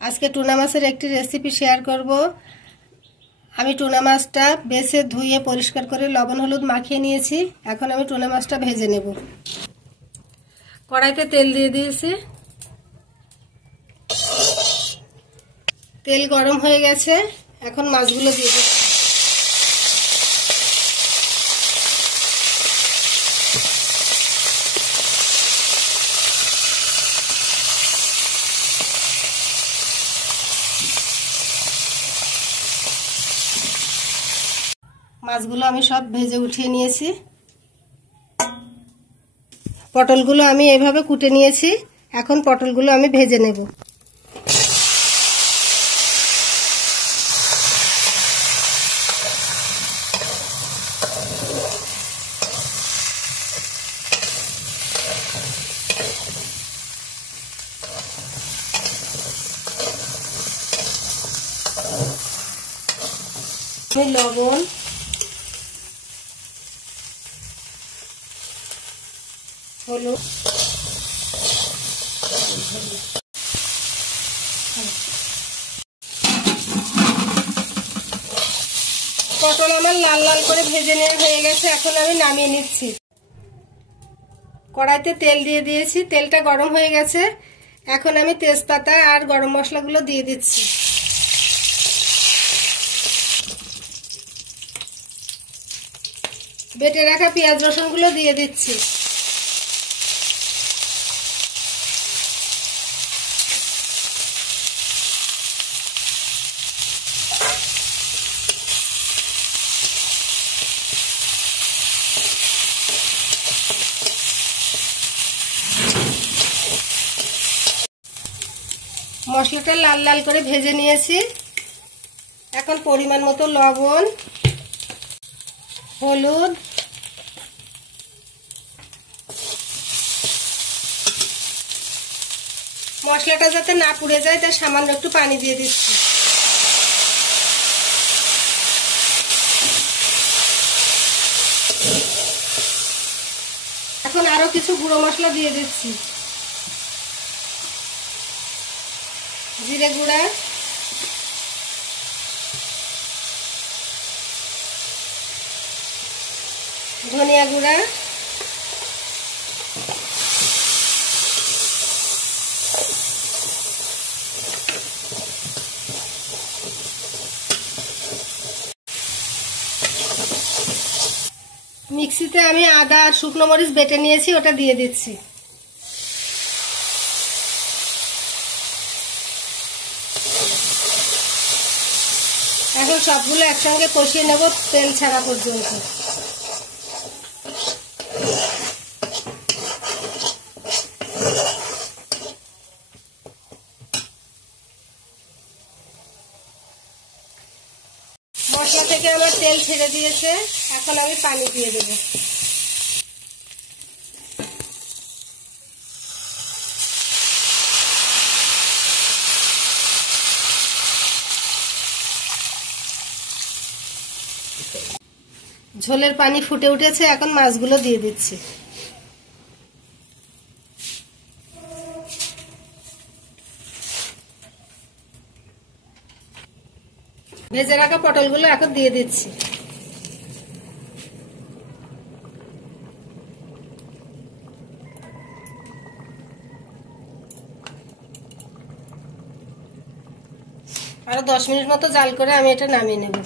आज के टूना माছের একটি রেসিপি শেয়ার করব। আমি টুনা মাছটা বেছে ধুয়ে পরিষ্কার করে লবণ হলুদ মাখিয়ে নিয়েছি। এখন আমি টুনা মাছটা ভেজে নেব। কড়াইতে তেল দিয়ে দিয়েছি। তেল গরম হয়ে গেছে, এখন মাছগুলো দিয়ে দিচ্ছি। মাছগুলো আমি সব ভেজে উঠিয়ে নিয়েছি। পটলগুলো আমি এইভাবে কুটে নিয়েছি। এখন পটলগুলো আমি ভেজে নেব। লবণ, হলুদ, পটল আমার লাল লাল করে ভেজে নেওয়া হয়ে গেছে। এখন আমি নামিয়ে নিচ্ছি। কড়াইতে তেল দিয়ে দিয়েছি, তেলটা গরম হয়ে গেছে। এখন আমি তেজপাতা আর গরম মশলাগুলো দিয়ে দিচ্ছি। বেটে রাখা পেঁয়াজ রসুনগুলো দিয়ে দিচ্ছি। মশলাটা লাল লাল করে ভেজে নিয়েছি। এখন পরিমাণ মতো লবণ, হলুদ, মশলাটা যাতে না পুড়ে যায় তাই সামান্য একটু পানি দিয়ে দিচ্ছি। এখন আরো কিছু গুঁড়ো মশলা দিয়ে দিচ্ছি। জিরে গুঁড়া, ধনিয়া গুঁড়া, মিক্সিতে আমি আদা আর শুকনো মরিচ বেটে নিয়েছি, ওটা দিয়ে দিচ্ছি। এখন সবগুলো একসঙ্গে কষিয়ে নেব তেল ছাড়া পর্যন্ত। মশলা থেকে আমার তেল ছেড়ে দিয়েছে, এখন আমি পানি দিয়ে দেব। ঝোলের পানি ফুটে উঠেছে, এখন মাছগুলো দিয়ে দিচ্ছি। ভেজে রাখা পটলগুলো এখন দিয়ে দিচ্ছি। আরো 10 মিনিট মতো জাল করে আমি এটা নামিয়ে নেব।